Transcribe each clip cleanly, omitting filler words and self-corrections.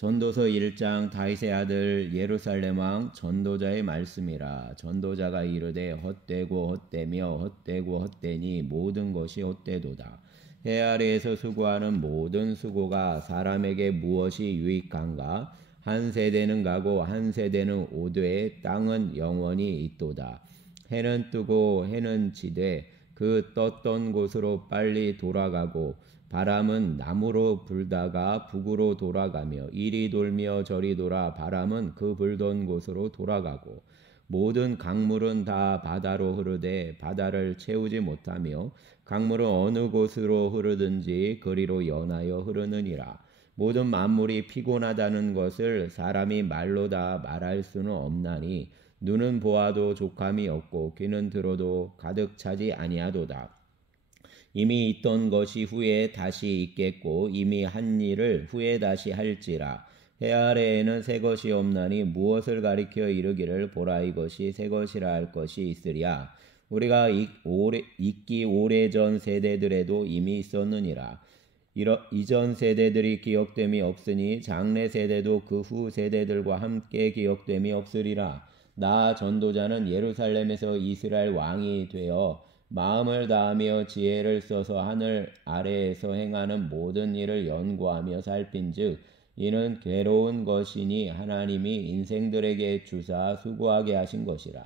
전도서 1장 다윗의 아들 예루살렘 왕 전도자의 말씀이라. 전도자가 이르되 헛되고 헛되며 헛되고 헛되니 모든 것이 헛되도다. 해 아래에서 수고하는 모든 수고가 사람에게 무엇이 유익한가? 한 세대는 가고 한 세대는 오되 땅은 영원히 있도다. 해는 뜨고 해는 지되 그 떴던 곳으로 빨리 돌아가고 바람은 남으로 불다가 북으로 돌아가며 이리 돌며 저리 돌아 바람은 그 불던 곳으로 돌아가고 모든 강물은 다 바다로 흐르되 바다를 채우지 못하며 강물은 어느 곳으로 흐르든지 그리로 연하여 흐르느니라. 모든 만물이 피곤하다는 것을 사람이 말로 다 말할 수는 없나니 눈은 보아도 족함이 없고 귀는 들어도 가득 차지 아니하도다. 이미 있던 것이 후에 다시 있겠고 이미 한 일을 후에 다시 할지라. 해 아래에는 새 것이 없나니 무엇을 가리켜 이르기를 보라 이것이 새 것이라 할 것이 있으랴. 우리가 있기 오래전 세대들에도 이미 있었느니라. 이전 세대들이 기억됨이 없으니 장래 세대도 그 후 세대들과 함께 기억됨이 없으리라. 나 전도자는 예루살렘에서 이스라엘 왕이 되어 마음을 다하며 지혜를 써서 하늘 아래에서 행하는 모든 일을 연구하며 살핀즉 이는 괴로운 것이니 하나님이 인생들에게 주사 수고하게 하신 것이라.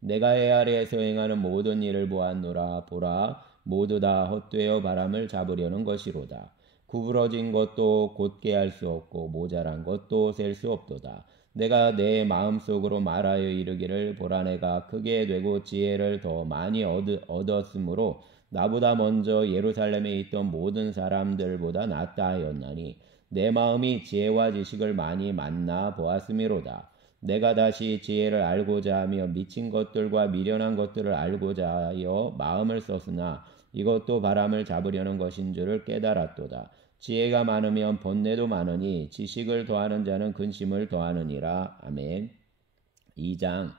내가 해 아래에서 행하는 모든 일을 보았노라. 보라 모두 다 헛되어 바람을 잡으려는 것이로다. 구부러진 것도 곧게 할 수 없고 모자란 것도 셀 수 없도다. 내가 내 마음속으로 말하여 이르기를 보라 내가 크게 되고 지혜를 더 많이 얻었으므로 나보다 먼저 예루살렘에 있던 모든 사람들보다 낫다 하였나니 내 마음이 지혜와 지식을 많이 만나 보았음이로다. 내가 다시 지혜를 알고자 하며 미친 것들과 미련한 것들을 알고자 하여 마음을 썼으나 이것도 바람을 잡으려는 것인 줄을 깨달았도다. 지혜가 많으면 번뇌도 많으니 지식을 더하는 자는 근심을 더하느니라. 아멘. 2장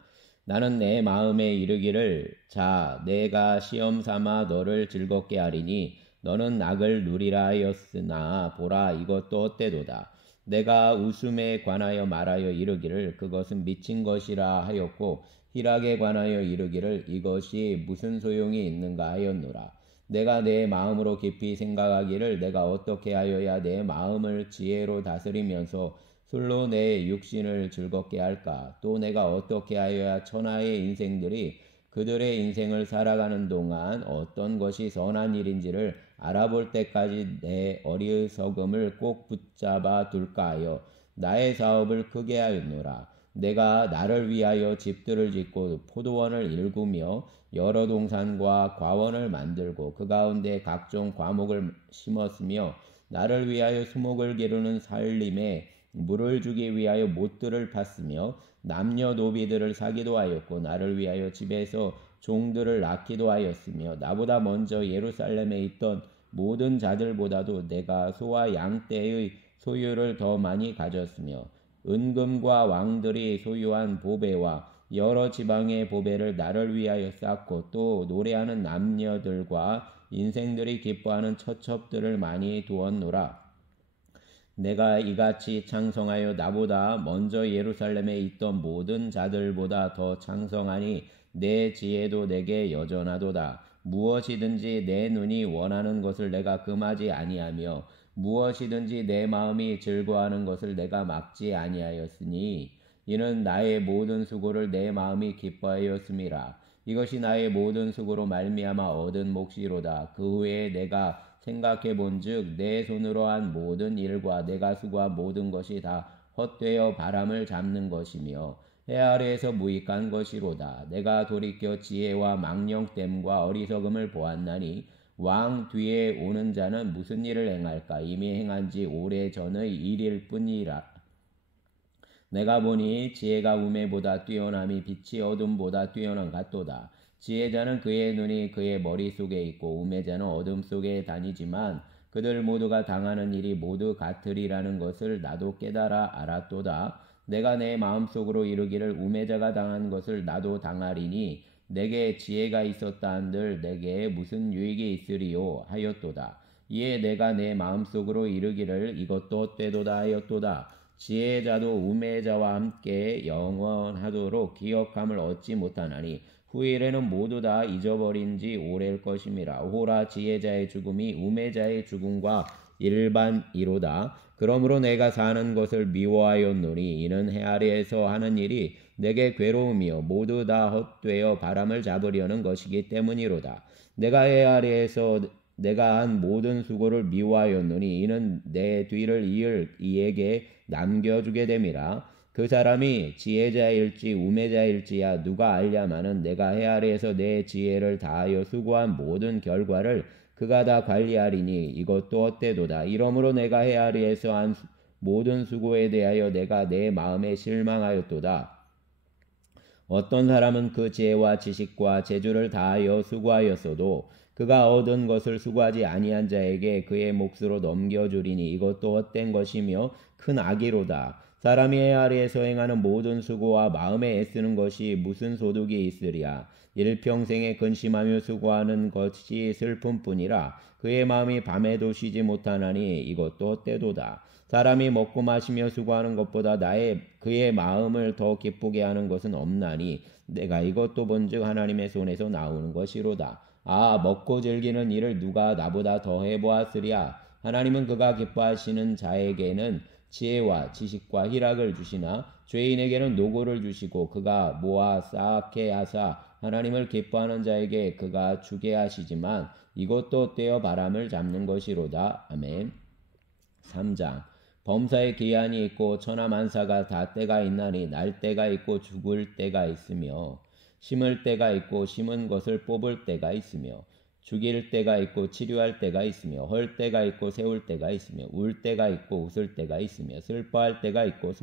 나는 내 마음에 이르기를 자 내가 시험 삼아 너를 즐겁게 하리니 너는 낙을 누리라 하였으나 보라 이것도 헛되도다. 내가 웃음에 관하여 말하여 이르기를 그것은 미친 것이라 하였고 희락에 관하여 이르기를 이것이 무슨 소용이 있는가 하였노라. 내가 내 마음으로 깊이 생각하기를 내가 어떻게 하여야 내 마음을 지혜로 다스리면서 술로 내 육신을 즐겁게 할까? 또 내가 어떻게 하여야 천하의 인생들이 그들의 인생을 살아가는 동안 어떤 것이 선한 일인지를 알아볼 때까지 내 어리석음을 꼭 붙잡아 둘까 하여 나의 사업을 크게 하였노라. 내가 나를 위하여 집들을 짓고 포도원을 일구며 여러 동산과 과원을 만들고 그 가운데 각종 과목을 심었으며 나를 위하여 수목을 기르는 살림에 물을 주기 위하여 못들을 팠으며 남녀노비들을 사기도 하였고 나를 위하여 집에서 종들을 낳기도 하였으며 나보다 먼저 예루살렘에 있던 모든 자들보다도 내가 소와 양떼의 소유를 더 많이 가졌으며 은금과 왕들이 소유한 보배와 여러 지방의 보배를 나를 위하여 쌓고 또 노래하는 남녀들과 인생들이 기뻐하는 처첩들을 많이 두었노라. 내가 이같이 창성하여 나보다 먼저 예루살렘에 있던 모든 자들보다 더 창성하니 내 지혜도 내게 여전하도다. 무엇이든지 내 눈이 원하는 것을 내가 금하지 아니하며 무엇이든지 내 마음이 즐거워하는 것을 내가 막지 아니하였으니 이는 나의 모든 수고를 내 마음이 기뻐하였음이라. 이것이 나의 모든 수고로 말미암아 얻은 몫이로다. 그 후에 내가 생각해 본즉 내 손으로 한 모든 일과 내가 수고한 모든 것이 다 헛되어 바람을 잡는 것이며 해 아래에서 무익한 것이로다. 내가 돌이켜 지혜와 망령됨과 어리석음을 보았나니 왕 뒤에 오는 자는 무슨 일을 행할까? 이미 행한 지 오래 전의 일일 뿐이라. 내가 보니 지혜가 우매보다 뛰어남이 빛이 어둠보다 뛰어난 같도다. 지혜자는 그의 눈이 그의 머릿속에 있고 우매자는 어둠 속에 다니지만 그들 모두가 당하는 일이 모두 같으리라는 것을 나도 깨달아 알았도다. 내가 내 마음속으로 이르기를 우매자가 당한 것을 나도 당하리니 내게 지혜가 있었다 한들 내게 무슨 유익이 있으리요 하였도다. 이에 내가 내 마음속으로 이르기를 이것도 헛되도다 하였도다. 지혜자도 우매자와 함께 영원하도록 기억함을 얻지 못하나니 후일에는 모두 다 잊어버린 지 오래일 것임이라. 오라 지혜자의 죽음이 우매자의 죽음과 일반이로다. 그러므로 내가 사는 것을 미워하였노니 이는 해 아래에서 하는 일이 내게 괴로움이요 모두 다 헛되어 바람을 잡으려는 것이기 때문이로다. 내가 해 아래에서 내가 한 모든 수고를 미워하였노니 이는 내 뒤를 이을 이에게 남겨주게 됨이라. 그 사람이 지혜자일지 우매자일지야 누가 알랴마는 내가 해 아래에서 내 지혜를 다하여 수고한 모든 결과를 그가 다 관리하리니 이것도 헛되도다. 이러므로 내가 해 아래에서 한 모든 수고에 대하여 내가 내 마음에 실망하였도다. 어떤 사람은 그 지혜와 지식과 재주를 다하여 수고하였어도 그가 얻은 것을 수고하지 아니한 자에게 그의 몫으로 넘겨주리니 이것도 헛된 것이며 큰 악이로다. 사람이 해 아래에서 행하는 모든 수고와 마음에 애쓰는 것이 무슨 소득이 있으랴. 일평생에 근심하며 수고하는 것이 슬픔뿐이라. 그의 마음이 밤에도 쉬지 못하나니 이것도 헛되도다. 사람이 먹고 마시며 수고하는 것보다 그의 마음을 더 기쁘게 하는 것은 없나니 내가 이것도 본즉 하나님의 손에서 나오는 것이로다. 아, 먹고 즐기는 일을 누가 나보다 더 해보았으랴. 하나님은 그가 기뻐하시는 자에게는 지혜와 지식과 희락을 주시나 죄인에게는 노고를 주시고 그가 모아 쌓게 하사 하나님을 기뻐하는 자에게 그가 주게 하시지만 이것도 떼어 바람을 잡는 것이로다. 아멘. 3장 범사에 기한이 있고 천하만사가 다 때가 있나니 날 때가 있고 죽을 때가 있으며 심을 때가 있고 심은 것을 뽑을 때가 있으며 죽일 때가 있고 치료할 때가 있으며 헐 때가 있고 세울 때가 있으며 울 때가 있고 웃을 때가 있으며 슬퍼할 때가 있고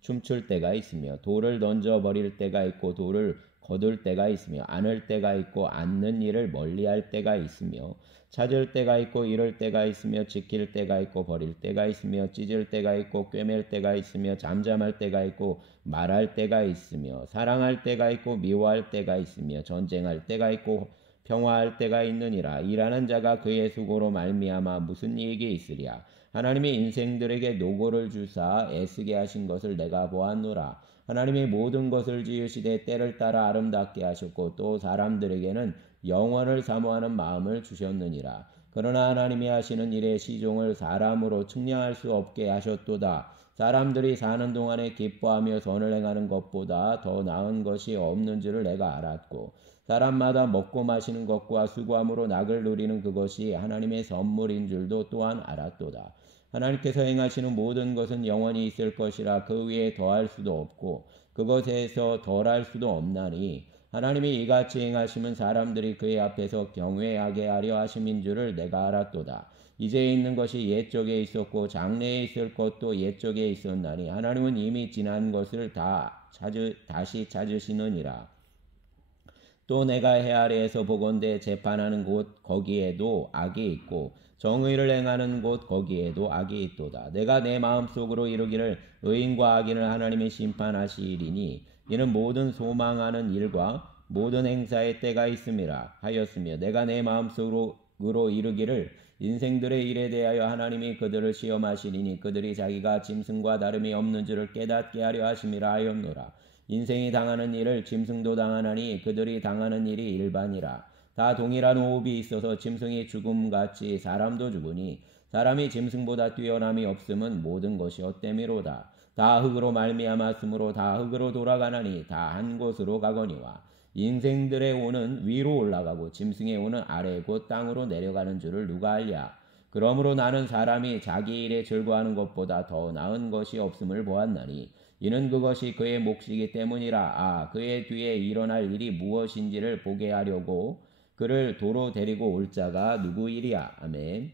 춤출 때가 있으며 돌을 던져버릴 때가 있고 돌을 거둘 때가 있으며 안을 때가 있고 앉는 일을 멀리할 때가 있으며 찾을 때가 있고 잃을 때가 있으며 지킬 때가 있고 버릴 때가 있으며 찢을 때가 있고 꿰맬 때가 있으며 잠잠할 때가 있고 말할 때가 있으며 사랑할 때가 있고 미워할 때가 있으며 전쟁할 때가 있고 평화할 때가 있느니라. 일하는 자가 그의 수고로 말미암아 무슨 이익이 있으랴. 하나님이 인생들에게 노고를 주사 애쓰게 하신 것을 내가 보았노라. 하나님이 모든 것을 지으시되 때를 따라 아름답게 하셨고 또 사람들에게는 영원을 사모하는 마음을 주셨느니라. 그러나 하나님이 하시는 일의 시종을 사람으로 측량할 수 없게 하셨도다. 사람들이 사는 동안에 기뻐하며 선을 행하는 것보다 더 나은 것이 없는 줄을 내가 알았고 사람마다 먹고 마시는 것과 수고함으로 낙을 누리는 그것이 하나님의 선물인 줄도 또한 알았도다. 하나님께서 행하시는 모든 것은 영원히 있을 것이라 그 위에 더할 수도 없고 그것에서 덜할 수도 없나니 하나님이 이같이 행하시면 사람들이 그의 앞에서 경외하게 하려 하심인 줄을 내가 알았도다. 이제 있는 것이 옛적에 있었고 장래에 있을 것도 옛적에 있었나니 하나님은 이미 지난 것을 다시 찾으시느니라. 또 내가 해 아래에서 보건대 재판하는 곳 거기에도 악이 있고 정의를 행하는 곳 거기에도 악이 있도다. 내가 내 마음속으로 이르기를 의인과 악인을 하나님이 심판하시리니 이는 모든 소망하는 일과 모든 행사의 때가 있음이라 하였으며 내가 내 마음속으로 이르기를 인생들의 일에 대하여 하나님이 그들을 시험하시리니 그들이 자기가 짐승과 다름이 없는 줄을 깨닫게 하려 하심이라 하였노라. 인생이 당하는 일을 짐승도 당하나니 그들이 당하는 일이 일반이라. 다 동일한 호흡이 있어서 짐승이 죽음같이 사람도 죽으니 사람이 짐승보다 뛰어남이 없음은 모든 것이 헛됨이로다. 다 흙으로 말미암았으므로 다 흙으로 돌아가나니 다 한 곳으로 가거니와 인생들의 오는 위로 올라가고 짐승의 오는 아래 곧 땅으로 내려가는 줄을 누가 알랴. 그러므로 나는 사람이 자기 일에 즐거워하는 것보다 더 나은 것이 없음을 보았나니 이는 그것이 그의 몫이기 때문이라. 아, 그의 뒤에 일어날 일이 무엇인지를 보게 하려고 그를 도로 데리고 올 자가 누구이랴. 아멘.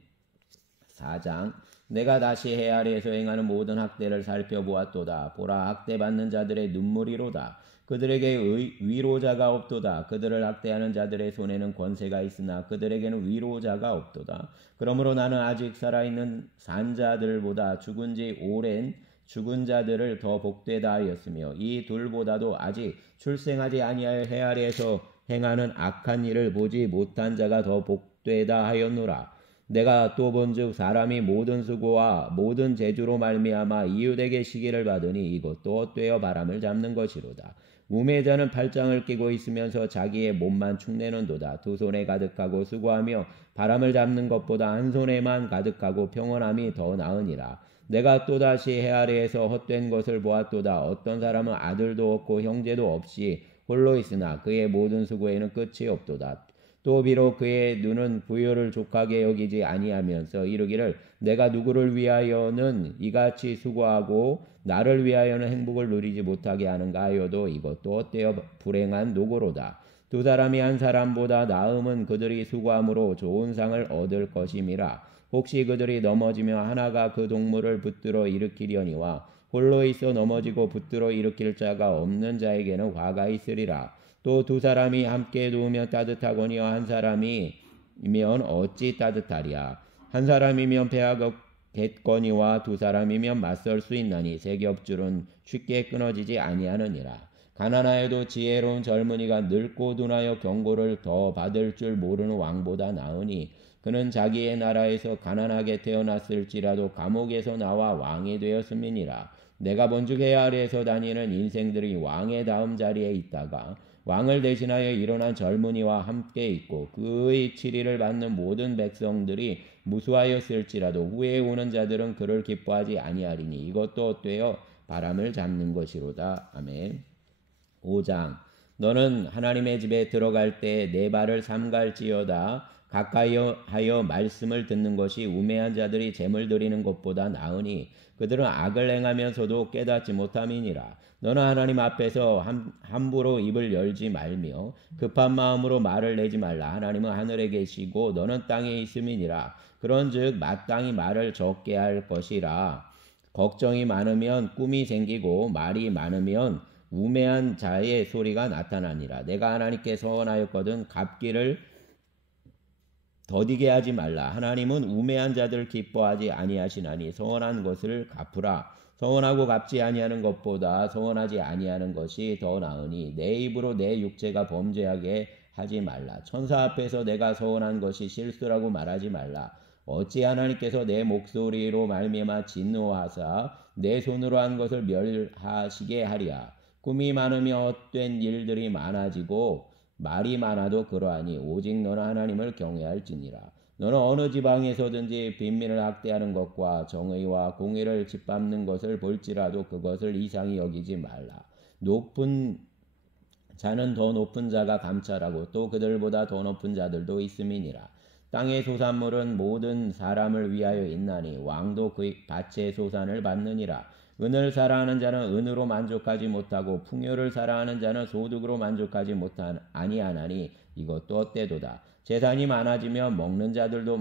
4장 내가 다시 해 아래에서 행하는 모든 학대를 살펴보았도다. 보라, 학대받는 자들의 눈물이로다. 그들에게 위로자가 없도다. 그들을 학대하는 자들의 손에는 권세가 있으나 그들에게는 위로자가 없도다. 그러므로 나는 아직 살아있는 산자들보다 죽은 지 오랜 죽은 자들을 더 복되다 하였으며 이 둘보다도 아직 출생하지 아니하여 해 아래에서 행하는 악한 일을 보지 못한 자가 더 복되다 하였노라. 내가 또 본즉 사람이 모든 수고와 모든 재주로 말미암아 이웃에게 시기를 받으니 이것도 헛되어 바람을 잡는 것이로다. 우매자는 팔짱을 끼고 있으면서 자기의 몸만 축내는도다. 두 손에 가득하고 수고하며 바람을 잡는 것보다 한 손에만 가득하고 평온함이 더 나으니라. 내가 또다시 해 아래에서 헛된 것을 보았도다. 어떤 사람은 아들도 없고 형제도 없이 홀로 있으나 그의 모든 수고에는 끝이 없도다. 또 비록 그의 눈은 부요를 족하게 여기지 아니하면서 이르기를 내가 누구를 위하여는 이같이 수고하고 나를 위하여는 행복을 누리지 못하게 하는가 하여도 이것도 헛되어 불행한 노고로다. 두 사람이 한 사람보다 나음은 그들이 수고함으로 좋은 상을 얻을 것임이라. 혹시 그들이 넘어지며 하나가 그 동물을 붙들어 일으키려니와 홀로 있어 넘어지고 붙들어 일으킬 자가 없는 자에게는 화가 있으리라. 또 두 사람이 함께 누우면 따뜻하거니와 한 사람이면 어찌 따뜻하랴. 한 사람이면 패하겠거니와 두 사람이면 맞설 수 있나니 세 겹줄은 쉽게 끊어지지 아니하느니라. 가난하여도 지혜로운 젊은이가 늙고 둔하여 경고를 더 받을 줄 모르는 왕보다 나으니 그는 자기의 나라에서 가난하게 태어났을지라도 감옥에서 나와 왕이 되었음이니라. 내가 본즉 해 아래에서 다니는 인생들이 왕의 다음 자리에 있다가 왕을 대신하여 일어난 젊은이와 함께 있고 그의 치리를 받는 모든 백성들이 무수하였을지라도 후에 오는 자들은 그를 기뻐하지 아니하리니 이것도 헛되어 바람을 잡는 것이로다. 아멘. 5장. 너는 하나님의 집에 들어갈 때 내 발을 삼갈지어다. 가까이 하여 말씀을 듣는 것이 우매한 자들이 재물 드리는 것보다 나으니 그들은 악을 행하면서도 깨닫지 못함이니라. 너는 하나님 앞에서 함부로 입을 열지 말며 급한 마음으로 말을 내지 말라. 하나님은 하늘에 계시고 너는 땅에 있음이니라. 그런즉 마땅히 말을 적게 할 것이라. 걱정이 많으면 꿈이 생기고 말이 많으면 우매한 자의 소리가 나타나니라. 내가 하나님께 서원하였거든 갚기를 더디게 하지 말라. 하나님은 우매한 자들 기뻐하지 아니하시나니 서원한 것을 갚으라. 서원하고 갚지 아니하는 것보다 서원하지 아니하는 것이 더 나으니 내 입으로 내 육체가 범죄하게 하지 말라. 천사 앞에서 내가 서원한 것이 실수라고 말하지 말라. 어찌 하나님께서 내 목소리로 말미암아 진노하사 내 손으로 한 것을 멸하시게 하랴. 꿈이 많으며 헛된 일들이 많아지고 말이 많아도 그러하니 오직 너는 하나님을 경외할지니라. 너는 어느 지방에서든지 빈민을 학대하는 것과 정의와 공의를 짓밟는 것을 볼지라도 그것을 이상히 여기지 말라. 높은 자는 더 높은 자가 감찰하고 또 그들보다 더 높은 자들도 있음이니라. 땅의 소산물은 모든 사람을 위하여 있나니 왕도 그 밭의 소산을 받느니라. 은을 사랑하는 자는 은으로 만족하지 못하고 풍요를 사랑하는 자는 소득으로 만족하지 아니하나니 이것도 헛되도다. 재산이 많아지면 먹는 자들도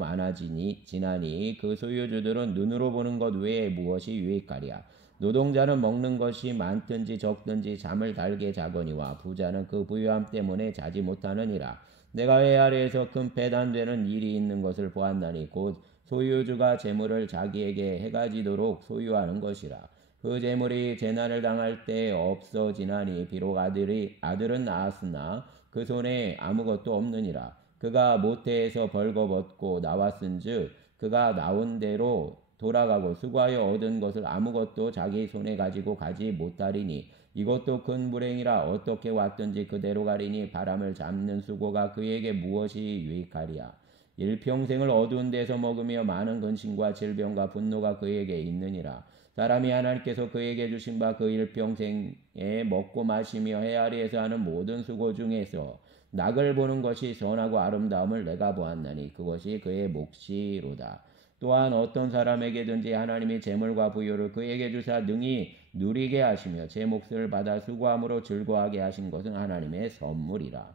지나니 그 소유주들은 눈으로 보는 것 외에 무엇이 유익하랴. 노동자는 먹는 것이 많든지 적든지 잠을 달게 자거니와 부자는 그 부유함 때문에 자지 못하느니라. 내가 해 아래에서 큰 배단되는 일이 있는 것을 보았나니 곧 소유주가 재물을 자기에게 해가지도록 소유하는 것이라. 그 재물이 재난을 당할 때 없어지나니 비록 아들은 낳았으나 그 손에 아무것도 없느니라. 그가 모태에서 벌거벗고 나왔은즉 그가 나온 대로 돌아가고 수고하여 얻은 것을 아무것도 자기 손에 가지고 가지 못하리니 이것도 큰 불행이라. 어떻게 왔든지 그대로 가리니 바람을 잡는 수고가 그에게 무엇이 유익하리야. 일평생을 어두운 데서 먹으며 많은 근심과 질병과 분노가 그에게 있느니라. 사람이 하나님께서 그에게 주신 바 그 일평생에 먹고 마시며 해 아래에서 하는 모든 수고 중에서 낙을 보는 것이 선하고 아름다움을 내가 보았나니 그것이 그의 몫이로다. 또한 어떤 사람에게든지 하나님이 재물과 부요를 그에게 주사 능히 누리게 하시며 제 몫을 받아 수고함으로 즐거워하게 하신 것은 하나님의 선물이라.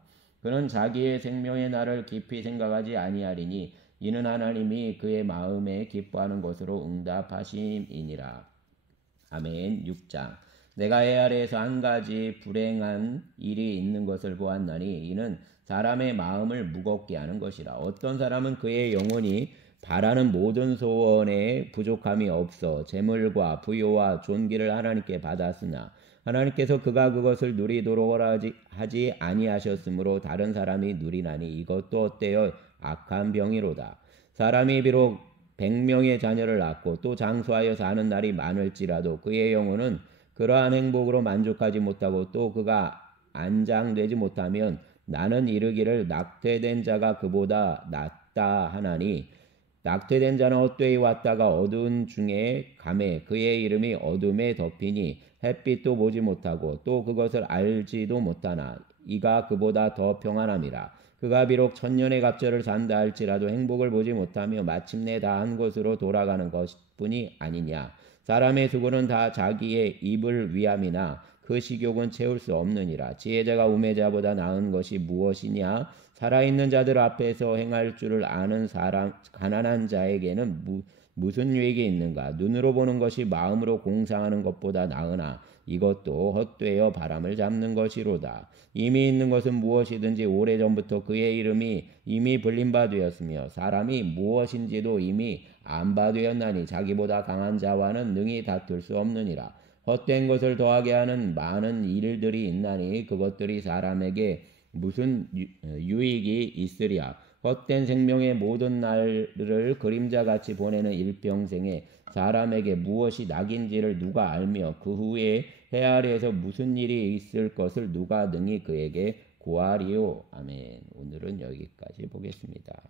그는 자기의 생명의 날을 깊이 생각하지 아니하리니 이는 하나님이 그의 마음에 기뻐하는 것으로 응답하심이니라. 아멘. 6장. 내가 해 아래에서 한 가지 불행한 일이 있는 것을 보았나니 이는 사람의 마음을 무겁게 하는 것이라. 어떤 사람은 그의 영혼이 바라는 모든 소원에 부족함이 없어 재물과 부요와 존귀를 하나님께 받았으나 하나님께서 그가 그것을 누리도록 하지 아니하셨으므로 다른 사람이 누리나니 이것도 헛되어 악한 병이로다. 사람이 비록 100명의 자녀를 낳고 또 장수하여 사는 날이 많을지라도 그의 영혼은 그러한 행복으로 만족하지 못하고 또 그가 안장되지 못하면 나는 이르기를 낙태된 자가 그보다 낫다 하나니 낙태된 자는 헛되이 왔다가 어두운 중에 감에 그의 이름이 어둠에 덮이니 햇빛도 보지 못하고 또 그것을 알지도 못하나 이가 그보다 더 평안함이라. 그가 비록 천년의 갑절을 산다 할지라도 행복을 보지 못하며 마침내 다 한 곳으로 돌아가는 것뿐이 아니냐. 사람의 수고는 다 자기의 입을 위함이나 그 식욕은 채울 수 없느니라. 지혜자가 우매자보다 나은 것이 무엇이냐? 살아있는 자들 앞에서 행할 줄을 아는 사람 가난한 자에게는 무슨 유익이 있는가? 눈으로 보는 것이 마음으로 공상하는 것보다 나으나 이것도 헛되어 바람을 잡는 것이로다. 이미 있는 것은 무엇이든지 오래전부터 그의 이름이 이미 불린 바 되었으며 사람이 무엇인지도 이미 안 바 되었나니 자기보다 강한 자와는 능히 다툴 수 없느니라. 헛된 것을 더하게 하는 많은 일들이 있나니 그것들이 사람에게 무슨 유익이 있으랴. 헛된 생명의 모든 날을 그림자같이 보내는 일평생에 사람에게 무엇이 낙인지를 누가 알며 그 후에 해 아래에서 무슨 일이 있을 것을 누가 능히 그에게 고하리요. 아멘. 오늘은 여기까지 보겠습니다.